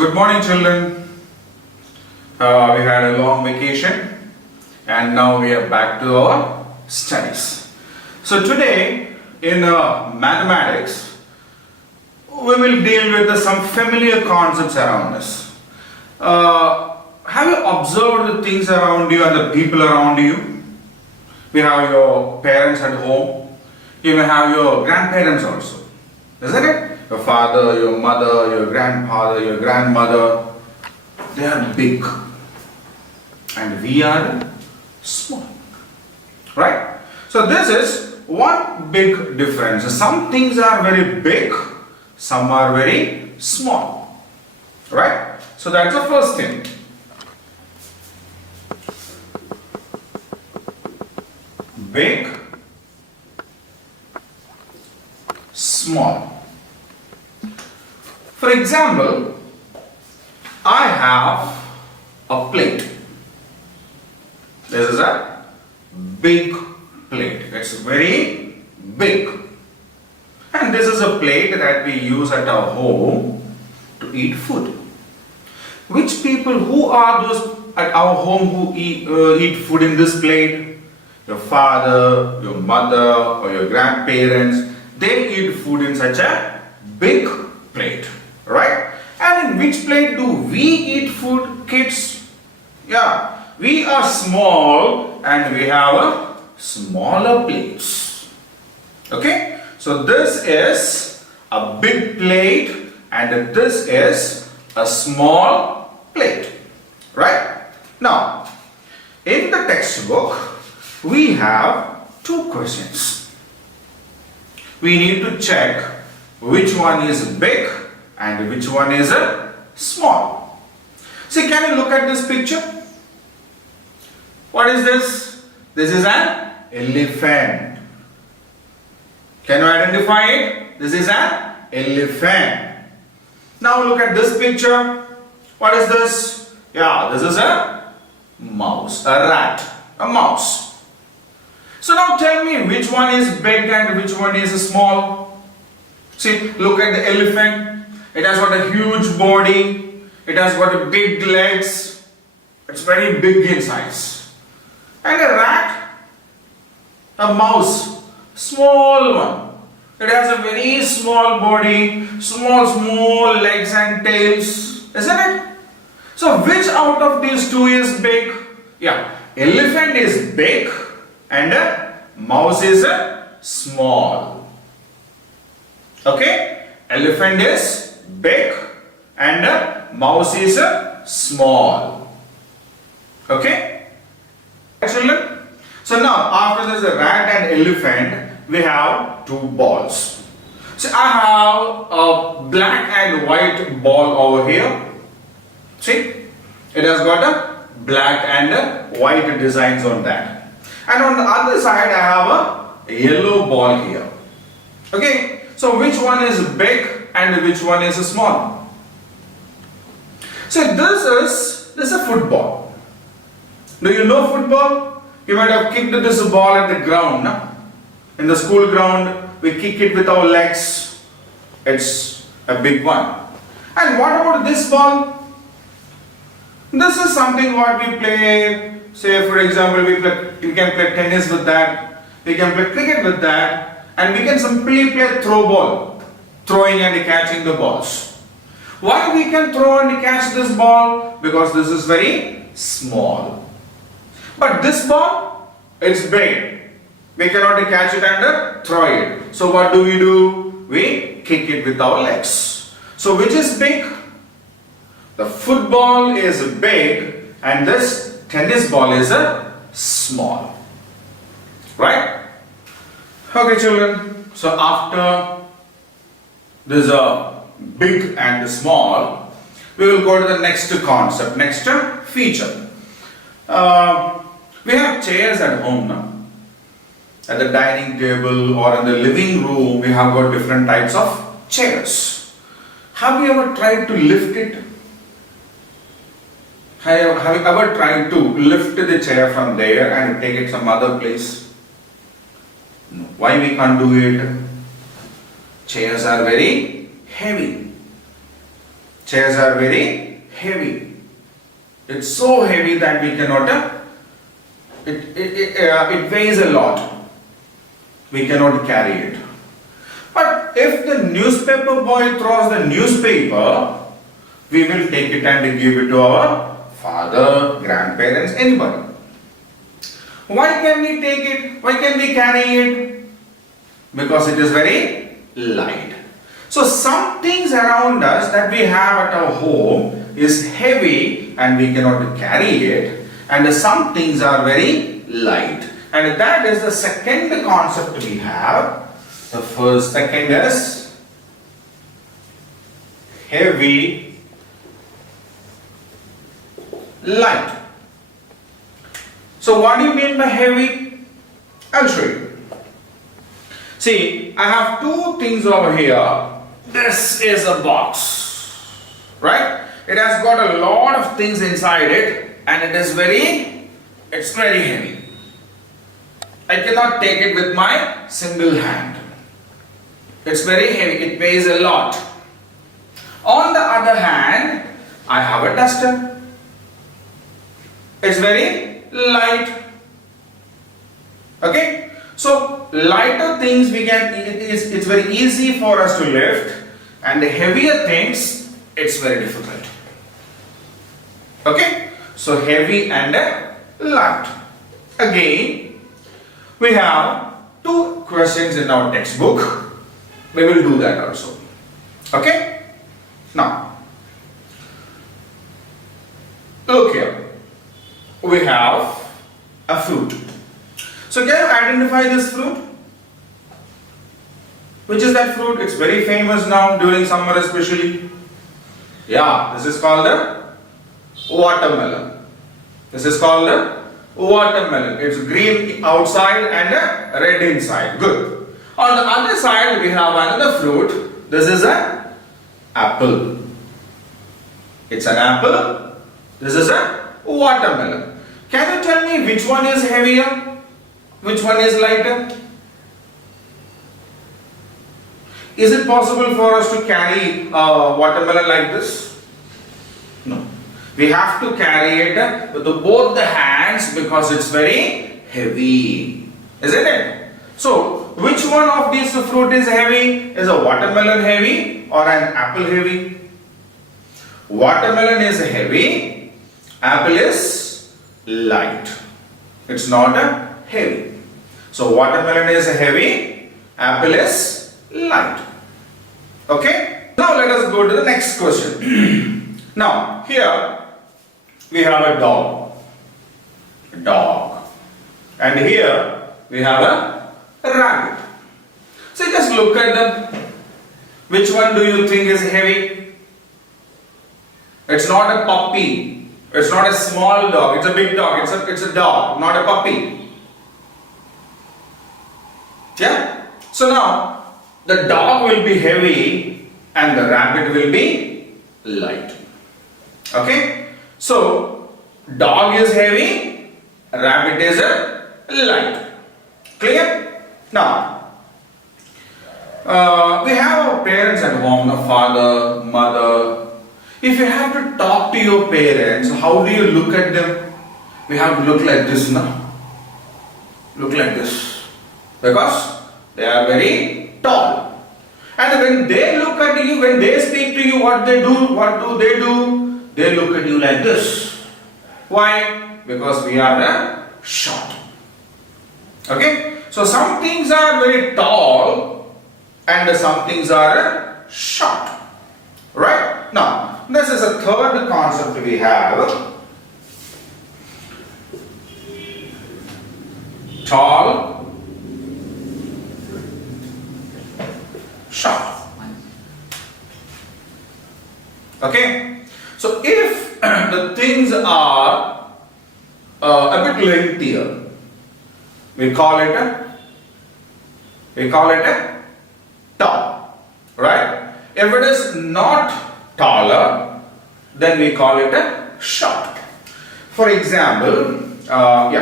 Good morning, children. We had a long vacation and now we are back to our studies. So today in mathematics, we will deal with some familiar concepts around us. Have you observed the things around you and the people around you? We have your parents at home. You may have your grandparents also, isn't it? Your father, your mother, your grandfather, your grandmother. They are big and we are small, right? So this is one big difference. Some things are very big, some are very small, right? So that's the first thing. Big, small. For example, I have a plate. This is a big plate. It's very big. And this is a plate that we use at our home to eat food. Which people, who are those at our home who eat food in this plate? Your father, your mother, or your grandparents. They eat food in such a big plate, right? And in which plate do we eat food, kids? Yeah, we are small and we have a smaller plates. Okay, so this is a big plate and this is a small plate, right? Now, in the textbook, we have two questions. We need to check which one is big and which one is small. See, can you look at this picture? What is this? This is an elephant. Can you identify it? This is an elephant. Now look at this picture. What is this? Yeah, this is a mouse, a rat, a mouse. So now tell me which one is big and which one is small. See, look at the elephant. It has got a huge body. It has got a big legs. It's very big in size. And a rat, a mouse, small one. It has a very small body, small legs and tails, isn't it? So which out of these two is big? Yeah, elephant is big and a mouse is small. Okay, elephant is big and a mouse is small. Okay, children. So now after this rat and elephant, we have two balls. So I have a black and white ball over here. See, it has got a black and white designs on that. And on the other side, I have a yellow ball here. Okay, so which one is big and which one is small? So this is a football. Do you know football? You might have kicked this ball at the ground. No? In the school ground, we kick it with our legs. It's a big one. And what about this ball? This is something what we play. Say for example, we can play tennis with that, we can play cricket with that, and we can simply play throw ball, throwing and catching the balls. Why we can throw and catch this ball? Because this is very small. But this ball, it's big. We cannot catch it and throw it. So what do? We kick it with our legs. So which is big? The football is big and this tennis ball is small, right? Okay, children. So after this big and small, we will go to the next concept, next feature. We have chairs at home now. At the dining table or in the living room, we have got different types of chairs. Have you ever tried to lift it? Have you ever tried to lift the chair from there and take it some other place? No. Why we can't do it? Chairs are very heavy. Chairs are very heavy. It's so heavy that we cannot, it weighs a lot. We cannot carry it. But if the newspaper boy throws the newspaper, we will take it and give it to our father, grandparents, anybody. Why can we take it? Why can we carry it? Because it is very light. So some things around us that we have at our home is heavy and we cannot carry it, and some things are very light. And that is the second concept we have. The first, second is heavy, light. So what do you mean by heavy? I'll show you. See, I have two things over here. This is a box, right? It has got a lot of things inside it, and it's very heavy. I cannot take it with my single hand. It's very heavy, it weighs a lot. On the other hand, I have a duster. It's very light. Okay? So lighter things it's very easy for us to lift, and the heavier things it's very difficult. Okay? So heavy and light. Again, we have two questions in our textbook. We will do that also. Okay? Now, look here. We have a fruit. So can you identify this fruit? Which is that fruit? It's very famous now during summer especially. Yeah, this is called the watermelon. This is called the watermelon. It's green outside and red inside. Good. On the other side we have another fruit. This is an apple. It's an apple. This is a watermelon. Can you tell me which one is heavier? Which one is lighter? Is it possible for us to carry a watermelon like this? No. We have to carry it with both the hands because it's very heavy. Isn't it? So, which one of these fruit is heavy? Is a watermelon heavy or an apple heavy? Watermelon is heavy, apple is light. It's not heavy. So watermelon is heavy, apple is light. Okay? Now let us go to the next question. Now here we have a dog. And here we have a rabbit. So just look at them. Which one do you think is heavy? It's not a puppy. It's not a small dog. It's a big dog. It's a dog, not a puppy. Yeah? So now the dog will be heavy and the rabbit will be light. Okay? So dog is heavy, rabbit is light. Clear? Now we have our parents at home, the father, mother. If you have to talk to your parents, how do you look at them? We have to look like this now. Look like this. Because they are very tall. And when they look at you, when they speak to you, what do they do? They look at you like this. Why? Because we are short. Okay? So some things are very tall and some things are short. Right? Now, this is a third concept we have. Tall, short. Okay? So if the things are a bit lengthier, we call it a tall, right? If it is not taller, then we call it a short. For example, I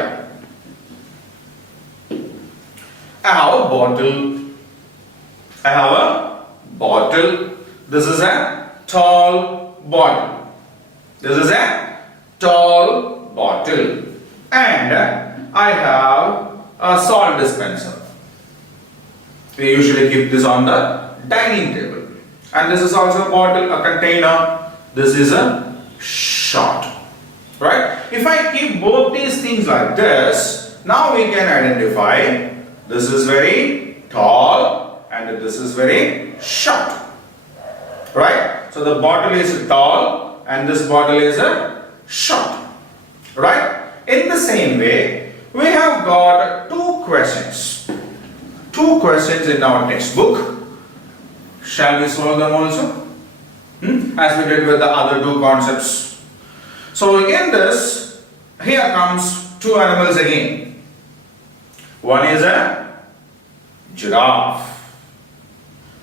have a bottle. This is a tall bottle. This is a tall bottle. And I have a salt dispenser. We usually keep this on the dining table. And this is also a bottle, a container. This is a short. Right? If I keep both these things like this, now we can identify this is very tall and this is very short. Right? So the bottle is tall and this bottle is a short. Right? In the same way, we have got two questions. Two questions in our textbook. Shall we solve them also? As we did with the other two concepts. So in this, here comes two animals again. One is a giraffe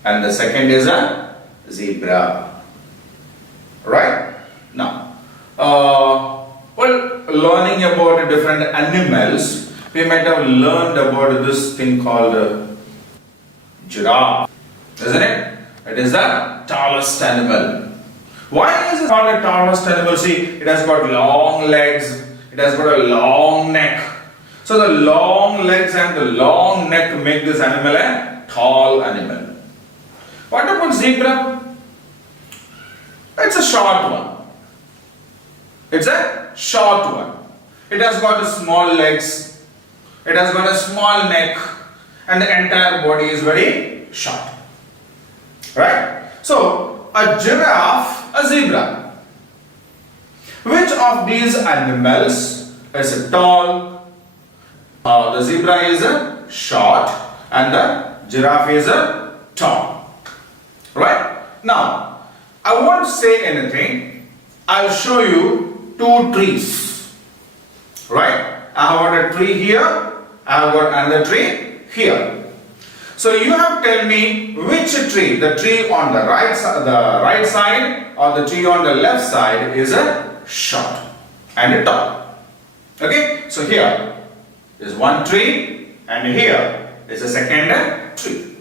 and the second is a zebra. Right? Now, learning about different animals, we might have learned about this thing called giraffe, isn't it? It is the tallest animal. Why is it called the tallest animal? See, it has got long legs, it has got a long neck. So the long legs and the long neck make this animal a tall animal. What about zebra? It's a short one. It's a short one. It has got a small legs, it has got a small neck, and the entire body is very short. Right? So, a giraffe, a zebra. Which of these animals is tall? The zebra is short and the giraffe is tall. Right? Now, I won't say anything. I'll show you two trees. Right? I have got a tree here. I have got another tree here. So you have to tell me which tree, the tree on the right side or the tree on the left side is a short and a tall. Okay? So here is one tree and here is a second tree.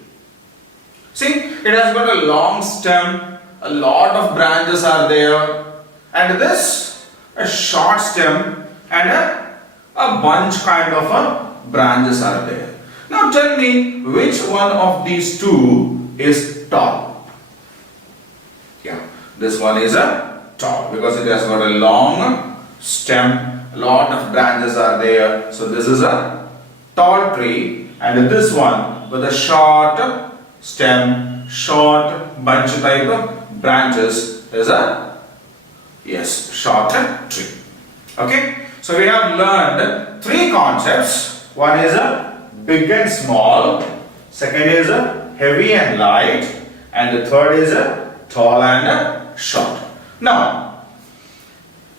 See, it has got a long stem, a lot of branches are there, and this a short stem and a bunch kind of branches are there. Now tell me which one of these two is tall. Yeah, this one is a tall because it has got a long stem, a lot of branches are there. So this is a tall tree, and this one with a short stem, short bunch type of branches is a short tree. Okay, so we have learned three concepts. One is a big and small, second is a heavy and light, and the third is a tall and short. Now,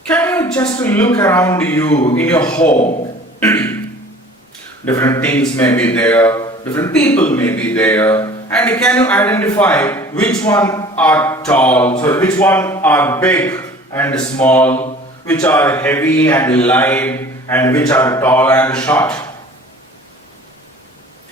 can you just look around you in your home? Different things may be there, different people may be there, and can you identify which one are tall, so which one are big and small, which are heavy and light, and which are tall and short?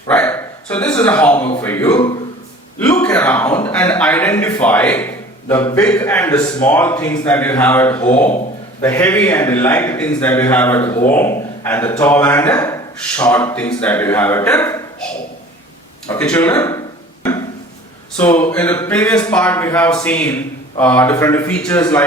Right? So this is a homework for you. Look around and identify the big and the small things that you have at home, the heavy and the light things that you have at home, and the tall and short things that you have at home. Okay, children? So in the previous part we have seen different features like